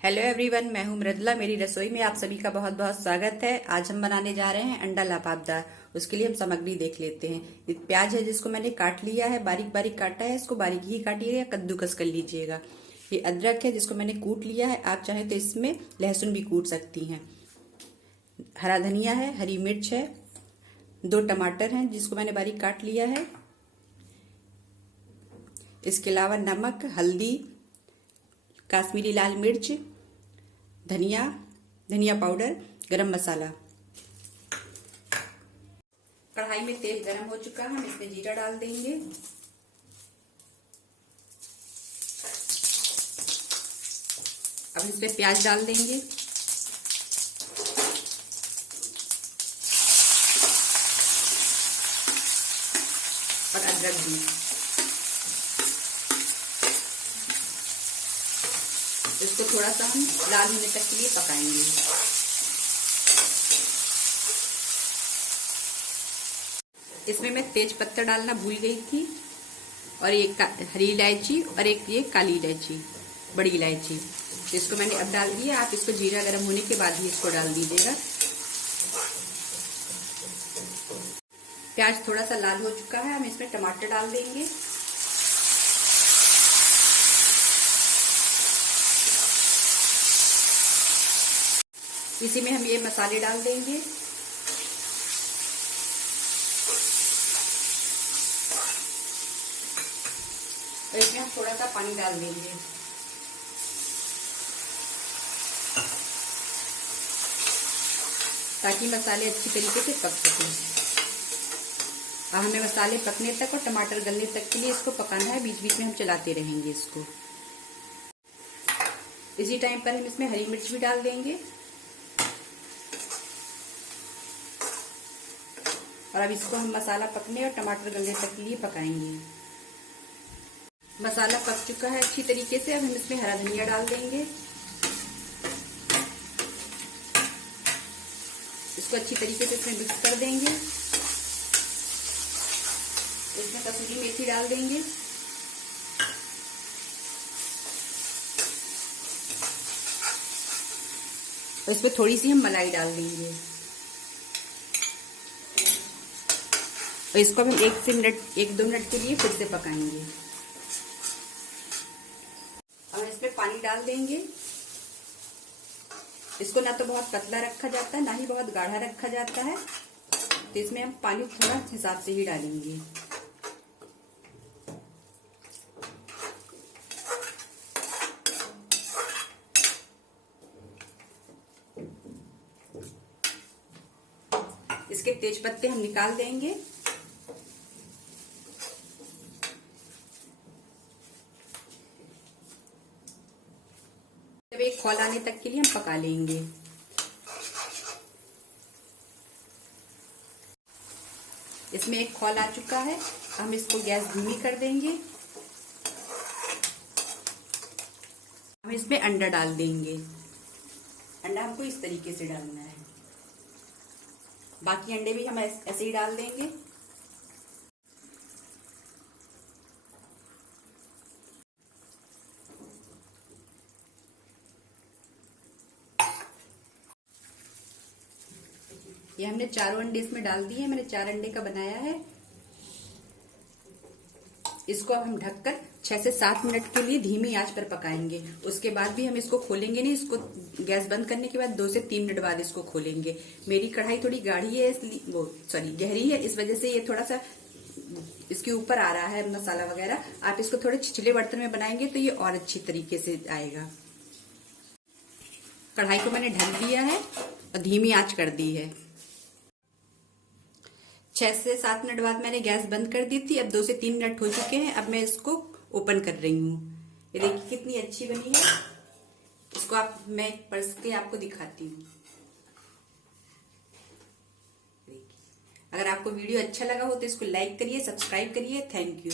Hello everyone, मैं हूं मृदुला। मेरी रसोई में आप सभी का बहुत बहुत स्वागत है। आज हम बनाने जा रहे हैं अंडा लापापदार। उसके लिए हम सामग्री देख लेते हैं। ये प्याज है जिसको मैंने काट लिया है, बारीक बारीक काटा है। इसको बारीक ही काटिएगा या कद्दूकस कर लीजिएगा। ये अदरक है जिसको मैंने कूट लिया है। आप चाहें तो इसमें लहसुन भी कूट सकती हैं। हरा धनिया है, हरी मिर्च है, 2 टमाटर हैं जिसको मैंने बारीक काट लिया है। इसके अलावा नमक, हल्दी, काश्मीरी लाल मिर्च, धनिया पाउडर, गरम मसाला। कढ़ाई में तेल गरम हो चुका है, हम इसमें जीरा डाल देंगे। अब इसमें प्याज डाल देंगे और अदरक भी। इसको थोड़ा सा हम लाल होने तक के लिए पकाएंगे। इसमें मैं तेज पत्ता डालना भूल गई थी, और एक हरी इलायची और एक ये काली इलायची, बड़ी इलायची। तो इसको मैंने अब डाल दिया। आप इसको जीरा गर्म होने के बाद ही इसको डाल दीजिएगा। प्याज थोड़ा सा लाल हो चुका है, हम इसमें टमाटर डाल देंगे। इसी में हम ये मसाले डाल देंगे। और इसमें हम थोड़ा सा पानी डाल देंगे। ताकि मसाले अच्छी तरीके से पक सकें। अब हमें मसाले पकने तक और टमाटर गलने तक के लिए इसको पकाना है। बीच बीच में हम चलाते रहेंगे इसको। इसी टाइम पर हम इसमें हरी मिर्च भी डाल देंगे। और अब इसको हम मसाला पकने और टमाटर गलने तक के लिए पकाएंगे। मसाला पक चुका है अच्छी तरीके से। अब हम इसमें हरा धनिया डाल देंगे। इसको अच्छी तरीके से इसमें मिक्स कर देंगे। इसमें कसूरी मेथी डाल देंगे। और इसमें थोड़ी सी हम मलाई डाल देंगे। और इसको हम 1-2 मिनट के लिए फिर से पकाएंगे। अब इसमें पानी डाल देंगे। इसको ना तो बहुत पतला रखा जाता है, ना ही बहुत गाढ़ा रखा जाता है। तो इसमें हम पानी थोड़ा हिसाब से ही डालेंगे। इसके तेज पत्ते हम निकाल देंगे। जब एक खौल आने तक के लिए हम पका लेंगे। इसमें एक खौल आ चुका है, हम इसको गैस धीमी कर देंगे। हम इसमें अंडा डाल देंगे। अंडा हमको इस तरीके से डालना है। बाकी अंडे भी हम ऐसे ही डाल देंगे। ये हमने 4 अंडे इसमें डाल दिए हैं। मैंने 4 अंडे का बनाया है। इसको अब हम ढककर 6 से 7 मिनट के लिए धीमी आंच पर पकाएंगे। उसके बाद भी हम इसको खोलेंगे नहीं। इसको गैस बंद करने के बाद 2 से 3 मिनट बाद इसको खोलेंगे। मेरी कढ़ाई थोड़ी गाढ़ी है, इसलिए गहरी है, इस वजह से ये थोड़ा सा इसके ऊपर आ रहा है मसाला वगैरह। आप इसको थोड़े छिछले बर्तन में बनाएंगे तो ये और अच्छी तरीके से आएगा। कढ़ाई को मैंने ढक दिया है और धीमी आंच कर दी है। 6 से 7 मिनट बाद मैंने गैस बंद कर दी थी। अब 2 से 3 मिनट हो चुके हैं। अब मैं इसको ओपन कर रही हूँ। ये देखिए कितनी अच्छी बनी है। इसको मैं परस के आपको दिखाती हूँ। अगर आपको वीडियो अच्छा लगा हो तो इसको लाइक करिए, सब्सक्राइब करिए। Thank you.